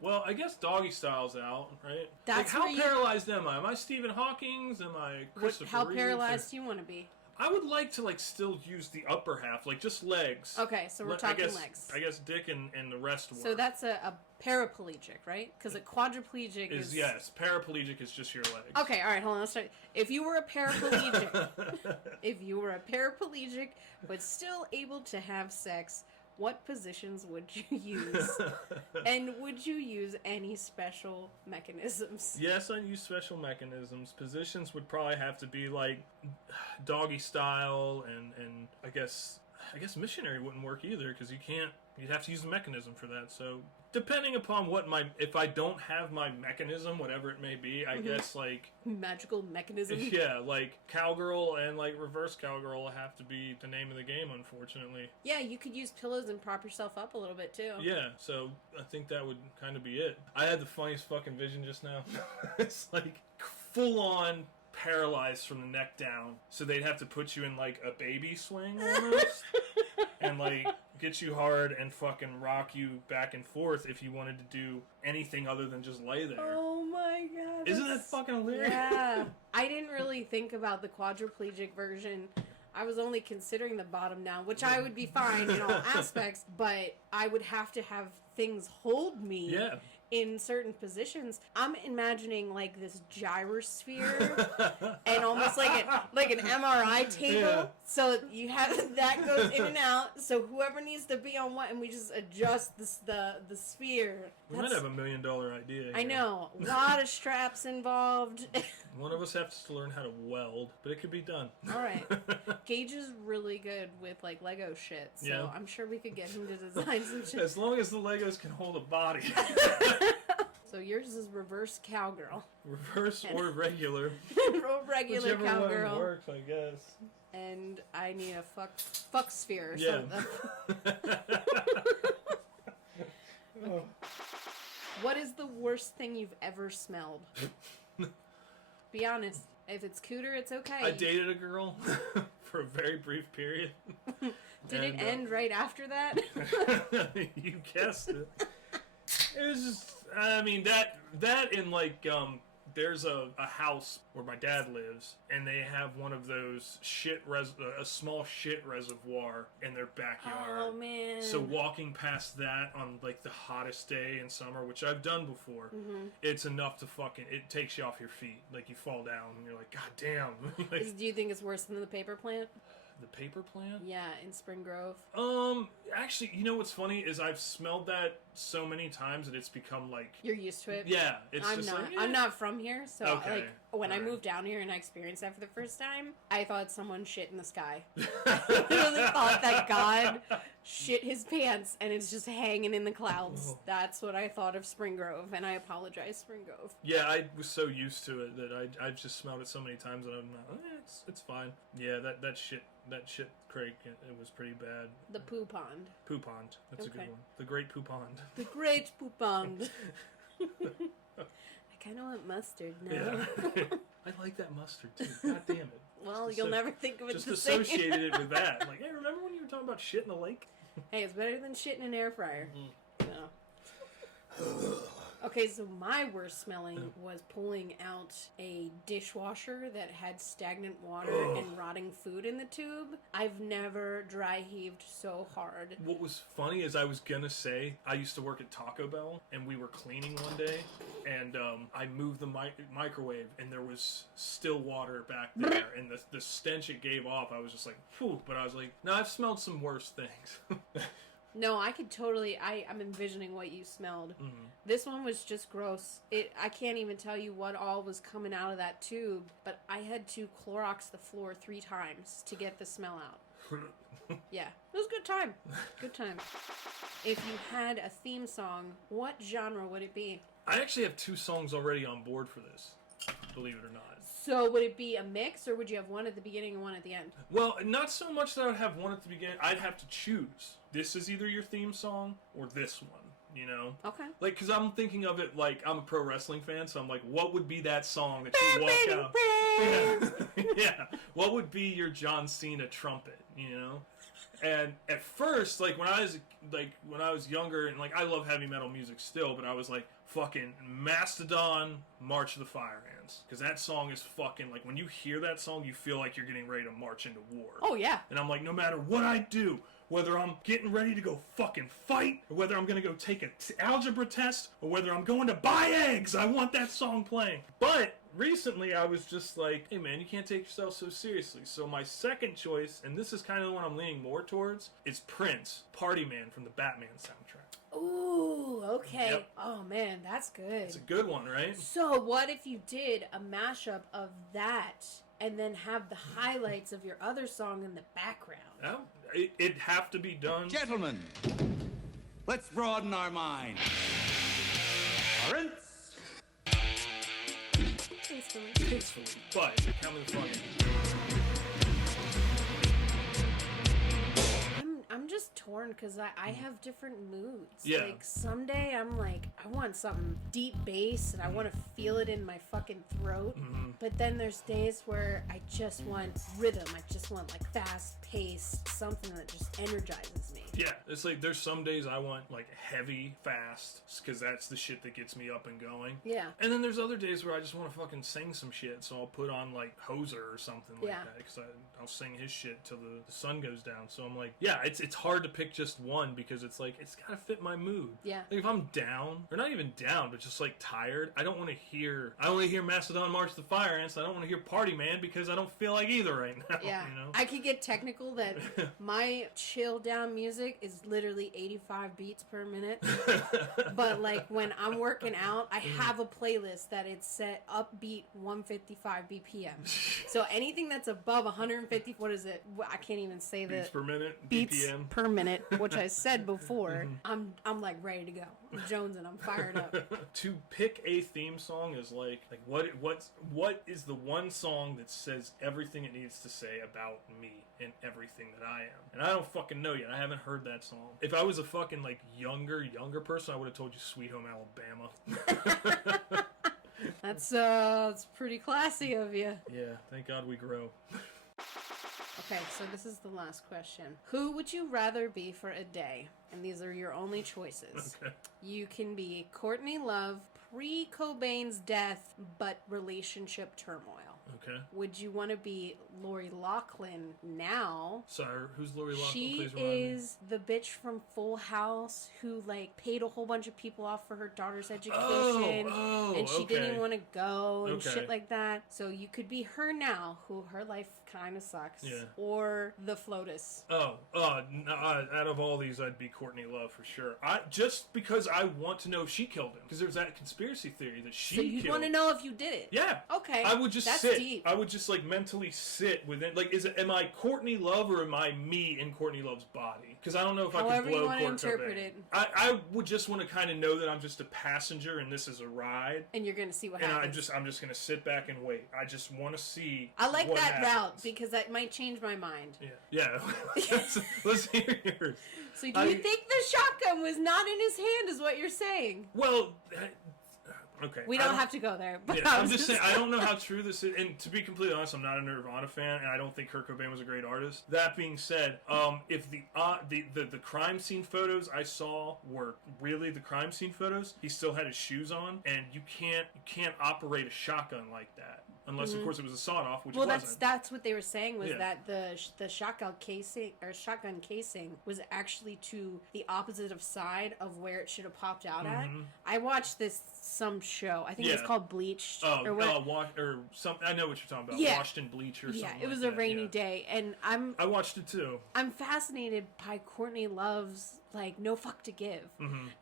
Well, I guess doggy style's out, right? That's like, where how you- paralyzed am I? Am I Stephen Hawking's? Am I Christopher How Reeves? paralyzed do you want to be? I would like to still use the upper half, like just legs. Okay, so we're I talking guess, legs. I guess dick and the rest work. So that's a paraplegic, right? Because a quadriplegic is... yes, paraplegic is just your legs. Okay, alright, hold on, let's start. If you were a paraplegic, but still able to have sex, what positions would you use? And would you use any special mechanisms? Yes, I use special mechanisms. Positions would probably have to be like doggy style, and I guess missionary wouldn't work either, because you'd have to use the mechanism for that. So depending upon if I don't have my mechanism, whatever it may be, I guess like magical mechanism. Yeah, like cowgirl and like reverse cowgirl have to be the name of the game, unfortunately. Yeah, you could use pillows and prop yourself up a little bit too. Yeah, so I think that would kind of be it. I had the funniest fucking vision just now. It's like full on paralyzed from the neck down, so they'd have to put you in like a baby swing almost, and like get you hard and fucking rock you back and forth if you wanted to do anything other than just lay there. Oh my god. Isn't that fucking hilarious? Yeah. I didn't really think about the quadriplegic version. I was only considering the bottom down, which I would be fine in all aspects, but I would have to have things hold me. Yeah. In certain positions. I'm imagining like this gyrosphere and almost like an MRI table. Yeah. So you have that goes in and out. So whoever needs to be on what, and we just adjust the sphere. We might have $1 million idea. I know. A lot of straps involved. One of us has to learn how to weld, but it could be done. All right. Gage is really good with like Lego shit, so yeah. I'm sure we could get him to design some shit. As long as the Legos can hold a body. So yours is reverse cowgirl. Reverse or regular. Regular Whichever cowgirl. one works, I guess. And I need a fuck sphere or Yeah. something. What is the worst thing you've ever smelled? Be honest. If it's cooter, it's okay. I dated a girl for a very brief period. Did it end right after that? You guessed it. It was just, I mean, that and like, there's a house where my dad lives, and they have one of those a small shit reservoir in their backyard. Oh, man. So walking past that on like the hottest day in summer, which I've done before, it's enough to it takes you off your feet. Like you fall down and you're like, God damn. Like, Do you think it's worse than the paper plant? the paper plant? Yeah, in Spring Grove. Actually, you know what's funny is I've smelled that so many times that it's become like... You're used to it? Yeah, it's I'm just not. like... Yeah. I'm not from here, so Okay. like when I Alright. moved down here and I experienced that for the first time, I thought someone shit in the sky. I literally thought that God shit his pants and it's just hanging in the clouds. Oh. That's what I thought of Spring Grove, and I apologize, Spring Grove. Yeah, I was so used to it that I've just smelled it so many times that I'm not... it's fine. Yeah, that shit crake, it was pretty bad. The poo pond. Poo pond. That's a Okay. good one. The Great Poo Pond. The great poo pond. I kind of want mustard now. Yeah. I like that mustard too. God damn it. Well, Just you'll never think of it Just the same. associated it with that. Like, hey, remember when you were talking about shit in the lake? Hey, it's better than shit in an air fryer. Mm. No. Okay, so my worst smelling was pulling out a dishwasher that had stagnant water and rotting food in the tube. I've never dry heaved so hard. What was funny is I was gonna say I used to work at Taco Bell and we were cleaning one day and I moved the microwave and there was still water back there and the stench it gave off, I was just like, whew, but I was like, no, I've smelled some worse things. No, I could totally... I'm envisioning what you smelled. Mm-hmm. This one was just gross. I can't even tell you what all was coming out of that tube, but I had to Clorox the floor 3 times to get the smell out. Yeah, it was a good time. Good time. If you had a theme song, what genre would it be? I actually have 2 songs already on board for this, believe it or not. So would it be a mix, or would you have one at the beginning and one at the end? Well, not so much that I would have one at the beginning. I'd have to choose. This is either your theme song or this one, you know? Okay. Like, because I'm thinking of it like I'm a pro wrestling fan, so I'm like, what would be that song that you walk out? Yeah. Yeah. What would be your John Cena trumpet, you know? And at first, like when I was younger, and like I love heavy metal music still, but I was like fucking Mastodon, March of the Fire Ants, because that song is fucking like when you hear that song, you feel like you're getting ready to march into war. Oh yeah. And I'm like, no matter what I do, whether I'm getting ready to go fucking fight, or whether I'm gonna go take an algebra test, or whether I'm going to buy eggs, I want that song playing. But recently I was just like, hey man, you can't take yourself so seriously. So my second choice, and this is kind of the one I'm leaning more towards, is Prince, Party Man from the Batman soundtrack. Ooh, okay. Yep. Oh man, that's good. It's a good one, right? So what if you did a mashup of that and then have the highlights of your other song in the background? Yeah, it'd have to be done. Gentlemen, let's broaden our minds. Prince. Peacefully, but coming from I'm just torn because I have different moods. Yeah. Like, someday I'm like, I want something deep bass and I want to feel it in my fucking throat. Mm-hmm. But then there's days where I just want rhythm. I just want, like, fast-paced, something that just energizes me. Yeah, it's like there's some days I want like heavy, fast, because that's the shit that gets me up and going. Yeah. And then there's other days where I just want to fucking sing some shit, so I'll put on like Hoser or something like that, because I'll sing his shit till the sun goes down. So I'm like, yeah, it's hard to pick just one because it's like it's gotta fit my mood. Yeah. Like if I'm down, or not even down, but just like tired, I don't want to hear. I only hear Mastodon March the Fire Ants. I don't want to hear Party Man because I don't feel like either right now. Yeah. You know? I could get technical that my chill down music is literally 85 beats per minute. But like when I'm working out, I have a playlist that it's set upbeat 155 BPM. So anything that's above 150, what is it? I can't even say the Beats per minute, beats BPM. per minute, which I said before. I'm like ready to go. I'm jonesing. I'm fired up. To pick a theme song is like what is the one song that says everything it needs to say about me and everything that I am? And I don't fucking know yet. I haven't heard that song. If I was a fucking like younger person, I would have told you Sweet Home Alabama. That's pretty classy of you. Yeah, thank God we grow. Okay, so this is the last question. Who would you rather be for a day? And these are your only choices. Okay. You can be Courtney Love pre-Cobain's death, but relationship turmoil. Okay. Would you want to be Lori Loughlin now? Sorry, who's Lori Loughlin? She Please remind me. is the bitch from Full House who like paid a whole bunch of people off for her daughter's education, and she didn't okay. want to go and Okay. shit like that. So you could be her now, who her life kind of sucks, Yeah. or the FLOTUS. Out of all these, I'd be Courtney Love for sure. Just because I want to know if she killed him, because there's that conspiracy theory that she. So you'd killed. want to know if you did it? Yeah. Okay. I would just That's sit. deep. I would just like mentally sit within. Like, am I Courtney Love or am I me in Courtney Love's body? Because I don't know if However I could blow you want to Kurt interpret Cobain. it. I would just want to kind of know that I'm just a passenger and this is a ride. And you're gonna see what And happens. I'm just gonna sit back and wait. I just want to see. I like what that happens. route because that might change my mind. Yeah. Let's hear yours. So do you think the shotgun was not in his hand? Is what you're saying? Well, okay. We don't have to go there. But Yeah, I'm just saying, I don't know how true this is. And to be completely honest, I'm not a Nirvana fan, and I don't think Kurt Cobain was a great artist. That being said, if the crime scene photos I saw were really the crime scene photos, he still had his shoes on, and you can't operate a shotgun like that. Unless, of course, it was a sawed-off, which it wasn't. That's what they were saying was Yeah. that the shotgun casing was actually to the opposite of side of where it should have popped out at. I watched some show. I think it's Yeah. called Bleached or what. something. I know what you're talking about. Yeah. Washed in bleach or something. Yeah, it was like a that, rainy yeah. day, and I watched it too. I'm fascinated by Courtney Love's like no fuck to give,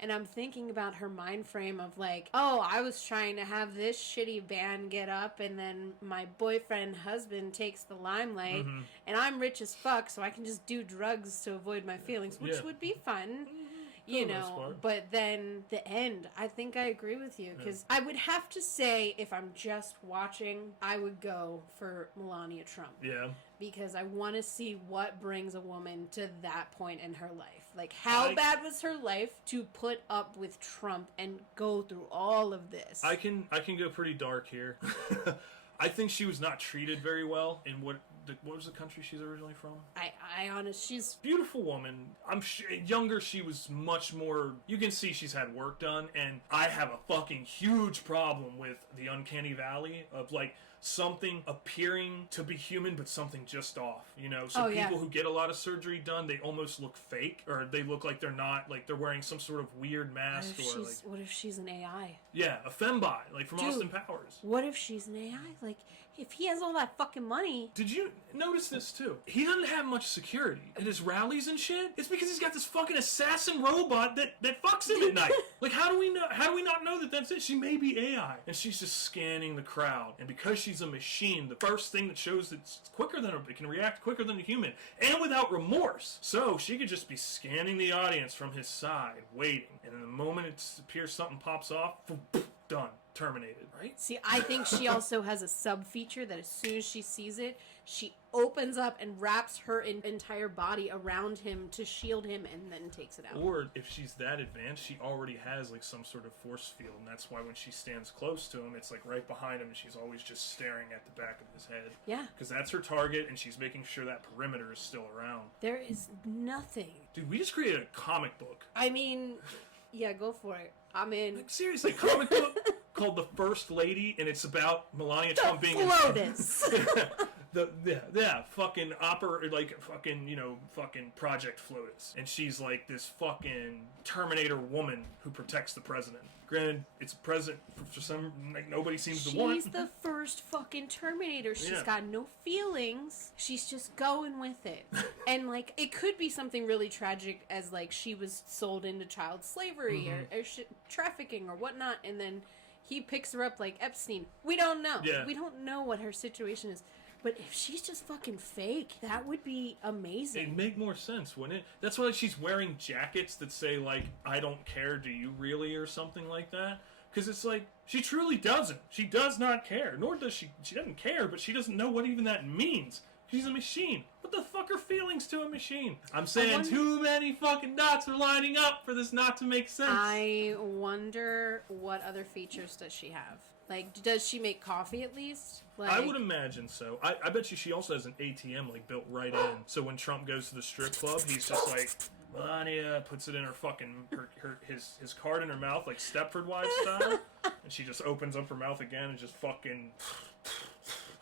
and I'm thinking about her mind frame of like, oh, I was trying to have this shitty band get up, and then my boyfriend husband takes the limelight, and I'm rich as fuck, so I can just do drugs to avoid my feelings, which Yeah. would be fun. For You the most know, part. but then the end, I think I agree with you, because I would have to say, if I'm just watching, I would go for Melania Trump. Yeah. Because I want to see what brings a woman to that point in her life. Like, how bad was her life to put up with Trump and go through all of this? I can go pretty dark here. I think she was not treated very well in what was the country she's originally from? I honest, she's Beautiful woman. Younger, she was much more. You can see she's had work done, and I have a fucking huge problem with the uncanny valley of like something appearing to be human, but something just off, you know? So people who get a lot of surgery done, they almost look fake, or they look like they're not, like they're wearing some sort of weird mask, What if she's an AI? Yeah, a fembot, like from Austin Powers. What if she's an AI? Like, if he has all that fucking money... Did you notice this, too? He doesn't have much security at his rallies and shit. It's because he's got this fucking assassin robot that fucks him at night. Like, how do we not know that that's it? She may be AI. And she's just scanning the crowd. And because she's a machine, the first thing that shows that it's quicker than it can react quicker than a human, and without remorse. So, she could just be scanning the audience from his side, waiting. And in the moment it appears something pops off, done. Terminated, right? See, I think she also has a sub feature that as soon as she sees it, she opens up and wraps her entire body around him to shield him and then takes it out. Or if she's that advanced, she already has like some sort of force field, and that's why when she stands close to him, it's like right behind him and she's always just staring at the back of his head. Yeah. Because that's her target, and she's making sure that perimeter is still around. There is nothing. Dude, we just created a comic book. I mean, yeah, go for it. I'm in. Like, seriously, comic book called The First Lady, and it's about Melania Trump being Flotus. fucking fucking Project Flotus, and she's like this fucking Terminator woman who protects the president. Granted, it's a president for some, like, nobody seems to want. She's the first fucking Terminator. She's Yeah. got no feelings. She's just going with it. And, like, it could be something really tragic as, like, she was sold into child slavery or trafficking or whatnot, and then he picks her up like Epstein. We don't know. Yeah. We don't know what her situation is. But if she's just fucking fake, that would be amazing. It'd make more sense, wouldn't it? That's why she's wearing jackets that say, like, I don't care, do you really, or something like that. Because it's like, she truly doesn't. She does not care. Nor does she doesn't care, but she doesn't know what even that means. She's a machine. What the fuck are feelings to a machine? I'm saying too many fucking dots are lining up for this not to make sense. I wonder what other features does she have? Like, does she make coffee at least? Like, I would imagine so. I bet you she also has an ATM, like, built right in. So when Trump goes to the strip club, he's just like, Melania, puts it in her fucking, his card in her mouth, like Stepford Wives style. And she just opens up her mouth again and just fucking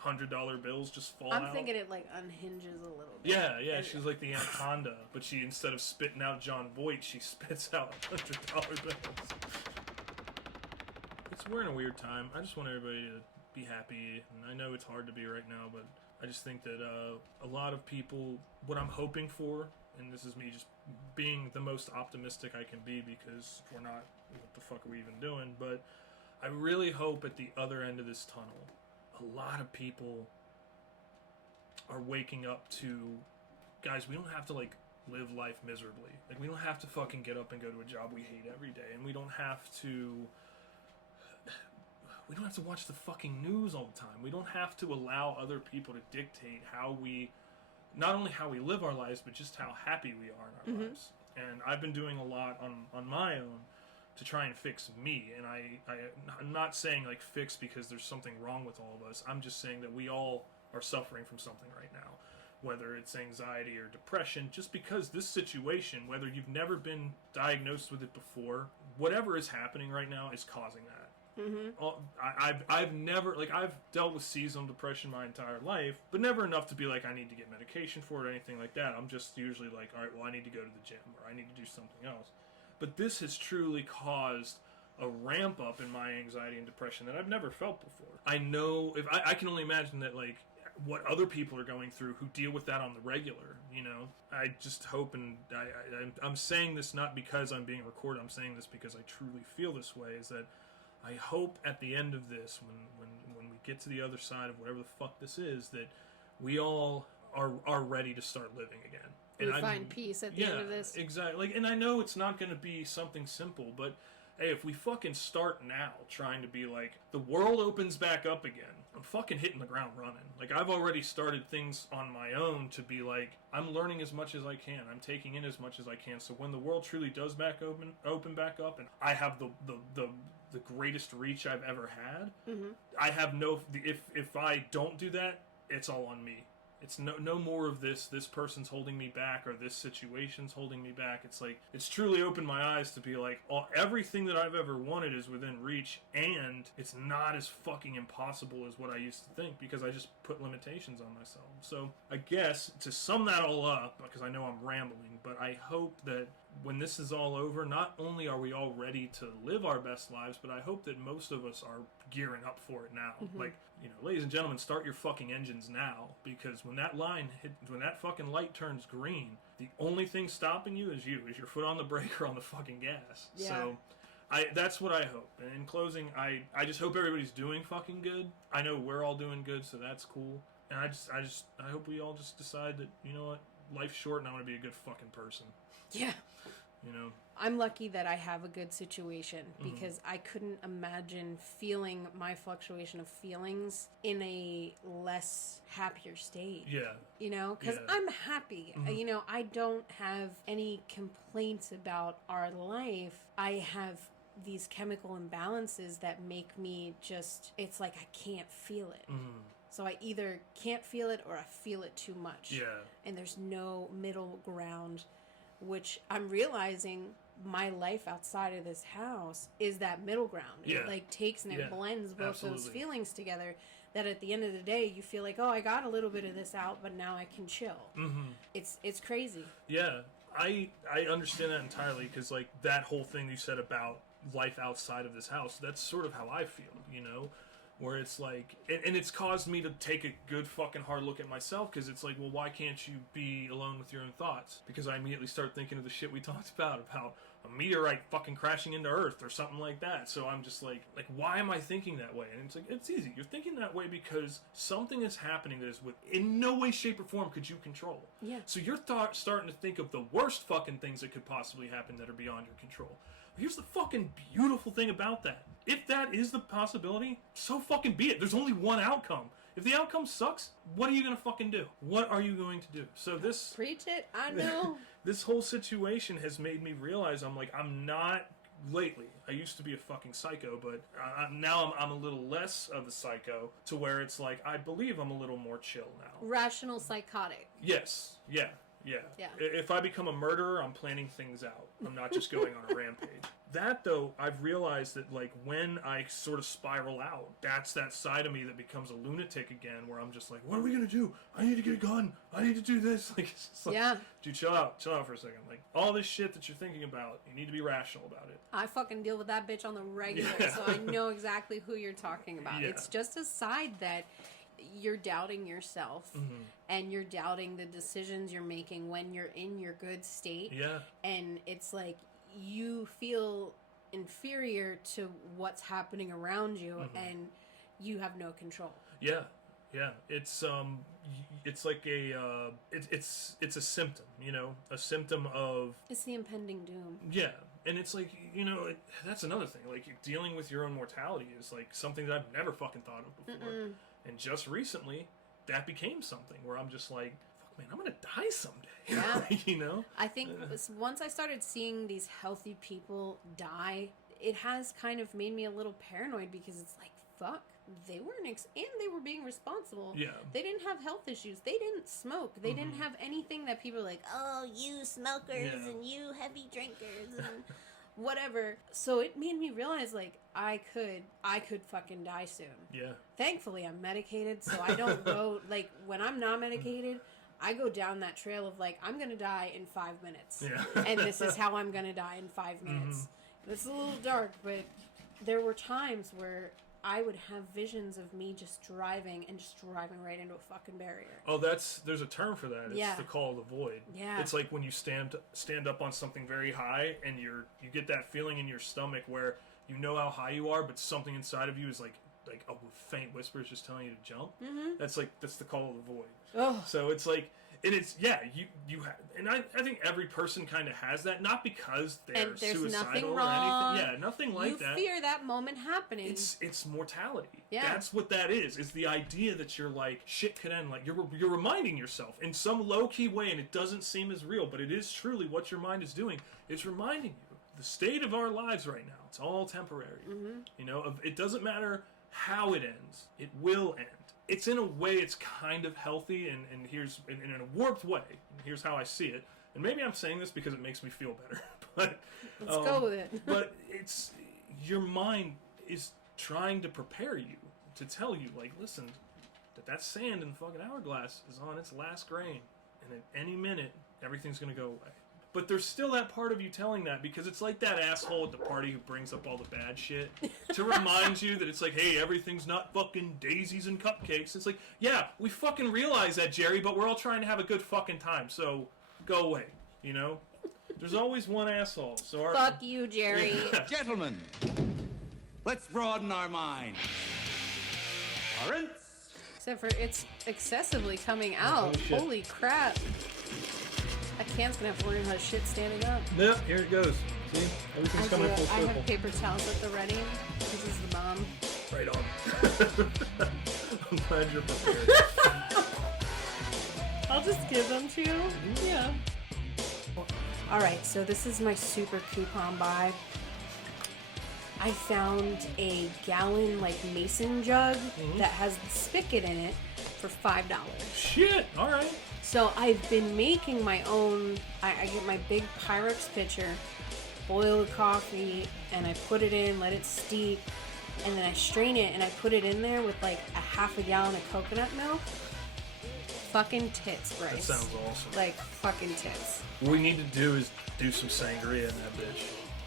$100 bills just fall out. I'm thinking it, like, unhinges a little bit. Yeah, she's like the anaconda, but she, instead of spitting out John Voight, she spits out $100 bills. We're in a weird time. I just want everybody to be happy, and I know it's hard to be right now, but I just think that a lot of people, what I'm hoping for, and this is me just being the most optimistic I can be, because if we're not, what the fuck are we even doing? But I really hope at the other end of this tunnel, a lot of people are waking up to, guys, we don't have to, like, live life miserably. Like, we don't have to fucking get up and go to a job we hate every day, and we don't have to watch the fucking news all the time. We don't have to allow other people to dictate not only how we live our lives, but just how happy we are in our lives. And I've been doing a lot on my own to try and fix me. And I'm not saying, like, fix because there's something wrong with all of us. I'm just saying that we all are suffering from something right now. Whether it's anxiety or depression, just because this situation, whether you've never been diagnosed with it before, whatever is happening right now is causing that. I've never, like, I've dealt with seasonal depression my entire life, but never enough to be like, I need to get medication for it or anything like that. I'm just usually like, all right, well, I need to go to the gym, or I need to do something else. But this has truly caused a ramp up in my anxiety and depression that I've never felt before. I know, if I can only imagine that, like, what other people are going through who deal with that on the regular, you know? I just hope, and I'm saying this not because I'm being recorded, I'm saying this because I truly feel this way, is that I hope at the end of this, when we get to the other side of whatever the fuck this is, that we all are ready to start living again. And we find peace at the end of this. Exactly. Like, and I know it's not going to be something simple, but hey, if we fucking start now trying to be like, the world opens back up again, I'm fucking hitting the ground running. Like, I've already started things on my own to be like, I'm learning as much as I can. I'm taking in as much as I can. So when the world truly does open back up, and I have the greatest reach I've ever had, I have no, if I don't do that, it's all on me. It's no more of this person's holding me back or this situation's holding me back. It's like, it's truly opened my eyes to be like, everything that I've ever wanted is within reach, and it's not as fucking impossible as what I used to think, because I just put limitations on myself. So I guess to sum that all up, because I know I'm rambling, but I hope that when this is all over, not only are we all ready to live our best lives, but I hope that most of us are gearing up for it now. Like, you know, ladies and gentlemen, start your fucking engines now, because when that fucking light turns green, the only thing stopping you is your foot on the brake or on the fucing gas. Yeah. So that's what I hope. And in closing, I just hope everybody's doing fucking good. I know we're all doing good, so that's cool. And I hope we all just decide that, you know what, life's short and I want to be a good fucking person. Yeah. You know? I'm lucky that I have a good situation, because I couldn't imagine feeling my fluctuation of feelings in a less happier state. Yeah. You know, because I'm happy. You know, I don't have any complaints about our life. I have these chemical imbalances that make me just, it's like I can't feel it. So I either can't feel it or I feel it too much. Yeah. And there's no middle ground, which I'm realizing my life outside of this house is that middle ground. Yeah. It like takes and it blends both those Absolutely. feelings together, that at the end of the day you feel like, oh, I got a little bit of this out, but now I can chill. It's crazy. Yeah. I understand that entirely, because like that whole thing you said about life outside of this house, that's sort of how I feel, you know? Where it's like, and it's caused me to take a good fucking hard look at myself, because it's like, well, why can't you be alone with your own thoughts? Because I immediately start thinking of the shit we talked about a meteorite fucking crashing into Earth or something like that. So I'm just like, why am I thinking that way? And it's like, it's easy. You're thinking that way because something is happening that is in no way, shape, or form could you control. Yeah. So you're starting to think of the worst fucking things that could possibly happen that are beyond your control. Here's the fucking beautiful thing about that. If that is the possibility, so fucking be it. There's only one outcome. If the outcome sucks, what are you going to fucking do? What are you going to do? So this... Preach it, I know. This whole situation has made me realize I'm not... Lately, I used to be a fucking psycho, but now I'm a little less of a psycho, to where it's like, I believe I'm a little more chill now. Rational psychotic. Yes. Yeah. If I become a murderer, I'm planning things out. I'm not just going on a rampage. That, though, I've realized that, like, when I sort of spiral out, that's that side of me that becomes a lunatic again, where I'm just like, what are we going to do? I need to get a gun. I need to do this. Like, it's just like, yeah. Dude, chill out for a second. Like, all this shit that you're thinking about, you need to be rational about it. I fucking deal with that bitch on the regular, so I know exactly who you're talking about. Yeah. It's just a side that you're doubting yourself, and you're doubting the decisions you're making when you're in your good state. Yeah. And it's like you feel inferior to what's happening around you, and you have no control. Yeah. It's like it's a symptom, you know, a symptom of... It's the impending doom. Yeah. And it's like, you know, that's another thing. Like, dealing with your own mortality is like something that I've never fucking thought of before. And just recently, that became something where I'm just like, fuck, man, I'm gonna die someday. Yeah. You know? I think once I started seeing these healthy people die, it has kind of made me a little paranoid, because it's like, fuck, they weren't, and they were being responsible. Yeah. They didn't have health issues. They didn't smoke. They didn't have anything that people are like, oh, you smokers and you heavy drinkers and whatever. So it made me realize, like, I could fucking die soon. Yeah. Thankfully, I'm medicated, so I don't go, like, when I'm not medicated, I go down that trail of, like, I'm gonna die in 5 minutes. Yeah. And this is how I'm gonna die in 5 minutes. It's a little dark, but there were times where I would have visions of me just driving right into a fucking barrier. Oh, there's a term for that. It's the call of the void. Yeah. It's like when you stand up on something very high, and you get that feeling in your stomach where you know how high you are, but something inside of you is like a faint whisper is just telling you to jump. That's the call of the void. Oh. So it's like, and it's, you have, and I think every person kind of has that, not because they're and there's suicidal nothing or wrong. anything. Yeah, nothing like that. You fear that moment happening. It's mortality. Yeah. That's what that is. It's the idea that you're like, shit could end. Like, you're reminding yourself in some low-key way, and it doesn't seem as real, but it is truly what your mind is doing. It's reminding you. The state of our lives right now, it's all temporary. You know, it doesn't matter how it ends. It will end. it's in a way it's kind of healthy, and here's in a warped way. And here's how I see it. And maybe I'm saying this because it makes me feel better, but Let's go with it. but it's your mind is trying to prepare you to tell you, like, listen, that sand in the fucking hourglass is on its last grain, and at any minute everything's gonna go away. But there's still that part of you telling that, because it's like that asshole at the party who brings up all the bad shit to remind you that it's like, hey, everything's not fucking daisies and cupcakes. It's like, yeah, we fucking realize that, Jerry, but we're all trying to have a good fucking time, so go away, you know? There's always one asshole. So Fuck you, Jerry. Yeah. Gentlemen, let's broaden our minds. Lawrence? Except for it's excessively coming out. shit. Holy crap. That can's gonna have to learn how to shit standing up. Yep, here it goes. See? Everything's coming full I circle. have paper towels at the ready. This is the bomb. Right on. I'm glad you're prepared. I'll just give them to you. Yeah. Alright, so this is my super coupon buy. I found a gallon, like, mason jug that has the spigot in it for $5. Shit, alright. So I've been making my own. I get my big Pyrex pitcher, boil the coffee, and I put it in, let it steep, and then I strain it, and I put it in there with like a half a gallon of coconut milk. Fucking tits, Bryce. That sounds awesome. Like fucking tits. What we need to do is do some sangria in that bitch.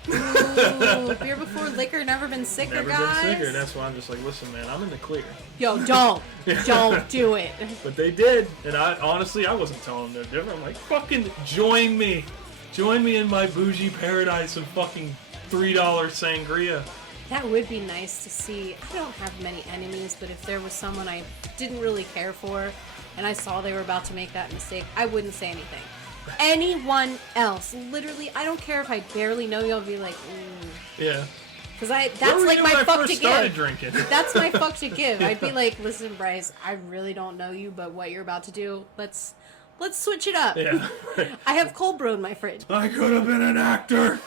Ooh, beer before liquor, never been sicker, Never guys. been sicker. That's why I'm just like, listen, man, I'm in the clear. Yo, don't do it. But they did, and I honestly, I wasn't telling them they're different. I'm like, fucking join me in my bougie paradise of fucking $3 sangria. That would be nice to see. I don't have many enemies, but if there was someone I didn't really care for and I saw they were about to make that mistake, I wouldn't say anything. Anyone else, literally, I don't care if I barely know you, I'll be like, Yeah. because Where that's were like you my when I fuck first to started give. drinking? That's my fuck to give. I'd be like, listen, Bryce, I really don't know you, but what you're about to do, let's switch it up. Yeah. I have cold brew in my fridge. I could have been an actor.